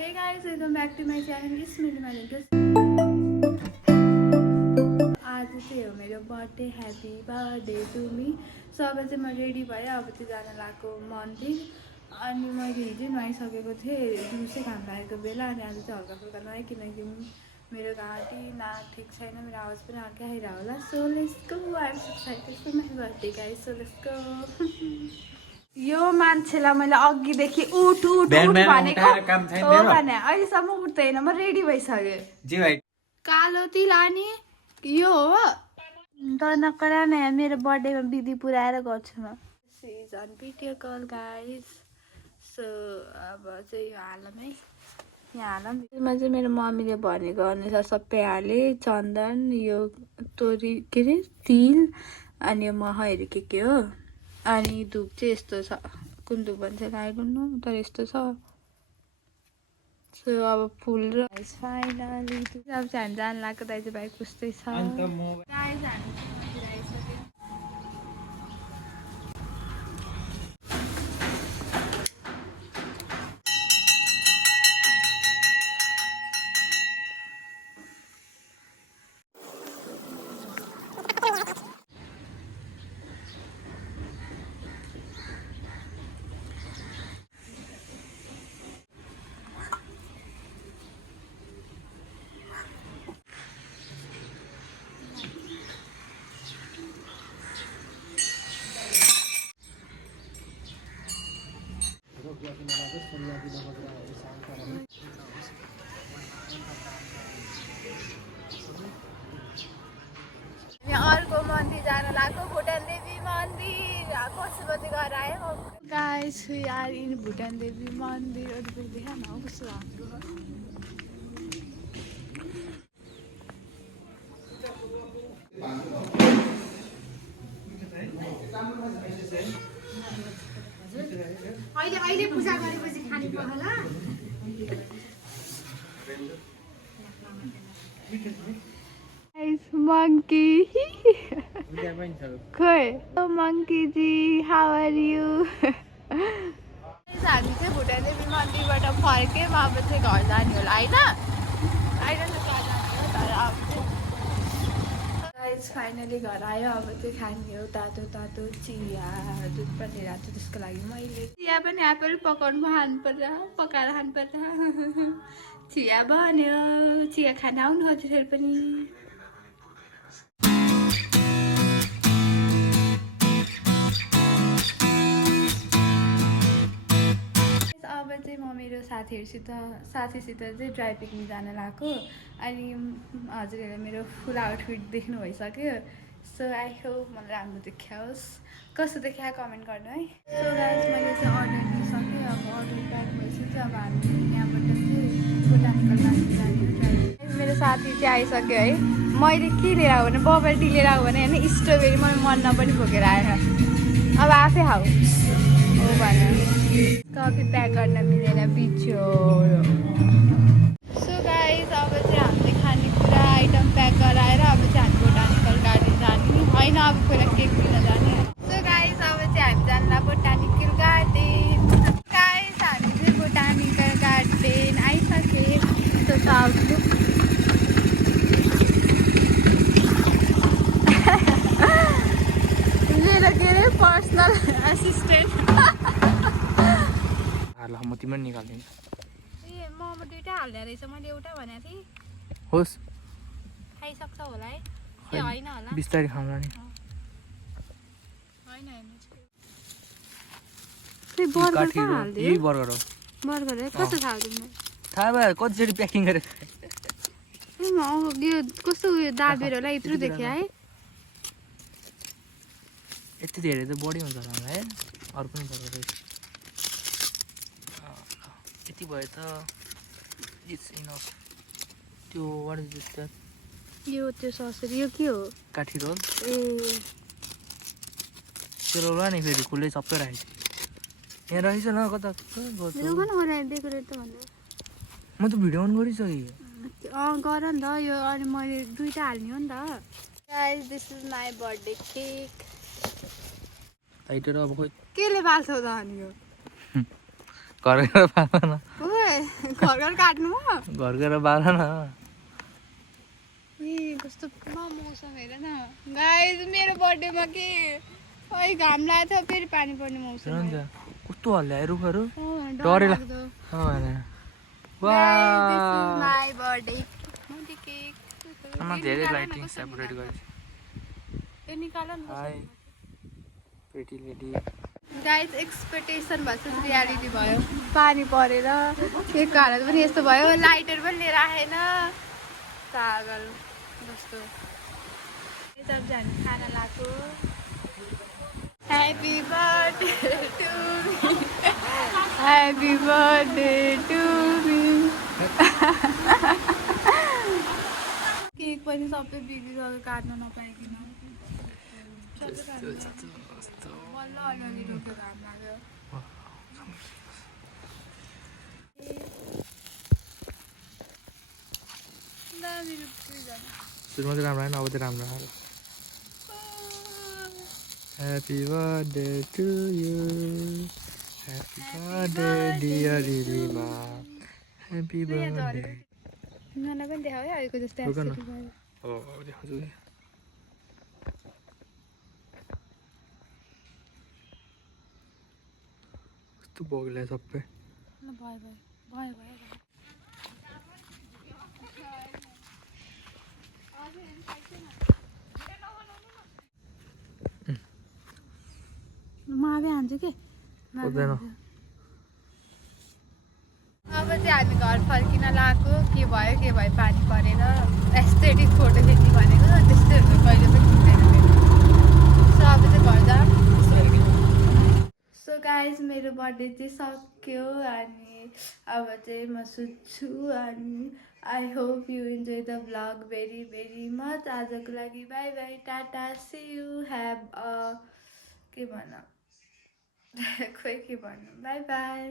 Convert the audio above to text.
Hey guys, welcome back to my channel. It's me, Malika. आज चाहिँ हो मेरो birthday happy birthday to me so अब चाहिँ म रेडी भएँ अब चाहिँ जान लागेको मन्दिर अनि मैले हिजो नुहाइसकेको थिएँ दिउँसै खान लागेको बेला अनि आज चाहिँ हल्का फुल्का नुहाएँ किनकि मेरो घाँटी नाक ठिक छैन मेरो आवाज पनि अर्कै आइरहेको होला so let's go I am so excited for my birthday guys so let's go यो मान्छेलाई मैले अघिदेखि उठ उठ भनेको हो भने अहिलेसम्म उठ्दैन म रेडी भइसकेँ कालो तिलानी यो हो त नकरा न मेरो बर्थडेमा विधि पुऱ्याएर गर्छु म सिजन भिडियो कल गाइस सो अब चाहिँ यो हालौँ है यहाँ हालौँ यसमा चाहिँ मेरो मम्मीले भनेको अनुसार सबै हालेँ चन्दन यो तोरी के अरे तिल अनि यो महहरू के हो अनि धुप चाहिँ यस्तो छ कुन धुप भन्छ लागेको तर यस्तो छ सो अब फुल र फाइनली अब चाहिँ हामी जानु लाग्यो दाइजोभाइ कस्तै छ अर्को मन्दिर जान लाग्यो भुटान देवी मन्दिर कस्तो बजे गएर आयो गाइस यार यिनी भुटान देवी मन्दिर वरिपरि देखा न कस्तो राम्रो अहिले पूजा गरेपछि खानु होला monkey खोइ monkey G how are you हामी चाहिँ भुटान देवी मन्दिरबाट फर्केँ अब चाहिँ घर जाने होला होइन तर अब गाइस फाइनली घर आयो अब चाहिँ खाने हो तातो तातो चिया दुध पनि राख्छु त्यसको लागि मैले चिया पनि आफैले पकाउनु पकाएर खानुपर्छ चिया बन्यो चिया खान आउनु हजुरहरू पनि अब चाहिँ म मेरो साथीसित चाहिँ ड्राई पिकनिक जान लागेको अनि हजुरहरूले मेरो फुल आउटफिट देख्नु भइसक्यो सो आई होप मलाई राम्रो देखाओस् कस्तो देखायो कमेन्ट गर्नु है सो गाइस मैले चाहिँ अर्डर दिइसकेँ अब अर्डर ब्याक भएपछि चाहिँ अब हामी यहाँबाट चाहिँ बोटानिकल गार्डन जाने मेरो साथी चाहिँ आइसक्यो है मैले के लिएर आऊ भने बबल टी लिएर आऊ भने होइन स्ट्रबेरी मैले मनमा पनि खोकेर आएर अब आफै खाऊ हो भने कफी प्याक गर्न मिलेन बिच्यो सो गाइस अब चाहिँ हामीले खानेकुरा आइटम प्याक गराएर अब चाहिँ हामी बोटानिकल गार्डन जाने होइन अब पहिला केक लिन जाने सो गाइस अब चाहिँ हामी जान्ला बोटानिकल गार्डन गाइस हामी चाहिँ बोटानिकल गार्डन आइसकेँ सो आउटलुक मेरो के अरे पर्सनल एसिस्टेन्ट म तिम्रो निकाल्दिनँ ए मोमो दुईटा हाल्दै रहेछ मैले एउटा भनेको थिएँ होस् खाइसक्छ होला है ए होइन होला बिस्तारै खाउँला नि होइन यही बर्गर हो बर्गर है कस्तो थाहा तिमीलाई थाहा भयो कतिचोटि प्याकिङ गरेर यो कस्तो उयो दाबेर होला यत्रो देख्यो है यति धेरै त बढी हुन्छ होला है अरू पनि बर्गर यति भयो त इट्स इनफ त्यो वाट इज दिस द्याट यो त्यो ससरी यो के हो काठी रोल ए त्यो रोल नि फेरि खुल्लै सबै राखेको यहाँ रहेछ न कता डेकोरेट त भन्दा म त भिडियो अन गरिसकेँ गर नि त यो अनि मैले दुईटा हाल्ने हो नि त guys this is my birthday cake टाइटर अब खोइ केले बाल्छौ त अनि यो घर गएर पाल्न ओए घर घर काट्नु म घर गएर बार न ए कस्तो मौसम हेर न गाइस मेरो बर्थडेमा के ओइ घाम लागेको थियो फेरि पानी पर्ने मौसम हुन्छ कस्तो हल्ल्यायो रुखहरू डर डरै लाग्दो माई बर्थडे केक आमा धेरै लाइटिङ सेपरेट गरेछ ए निकाल न high pretty lady guys expectation versus reality भयो पानी परेर केकको हालत पनि यस्तो भयो लाइटहरू पनि लिएर आएन पागल जस्तो सबजना हामी खाना लगाएको happy birthday to me happy birthday to me cake पनि सबै बिग्रिसक्यो काट्न नपाइकन बल्ल अलिअलि रोक्यो घाम लाग्यो सुरुमा चाहिँ राम्रो आएन अब चाहिँ राम्रो आयो happy birthday to you happy birthday dear Ilima happy birthday मलाई पनि देखाऊ है अहिलेको जस्तै रोक न। आजकल भयो। हो देखाउँछु नि कस्तो बग्यो सबै ल भयो भयो भयो भयो म आफै हान्छु के हुँदैन अब चाहिँ हामी घर फर्किन लागेको के भयो पानी परेर एस्थेटिक फोटो खिच्ने भनेको त्यस्तैहरू कहिले पनि खिच्दैन सो अब चाहिँ घर जाऊँ सो गाइज मेरो बर्थडे चाहिँ सक्यो अनि अब चाहिँ म सुत्छु अनि I hope you enjoy the vlog very very much आजको लागि bye bye tata see you have a के भन खोइ के भन्नु बाई बाई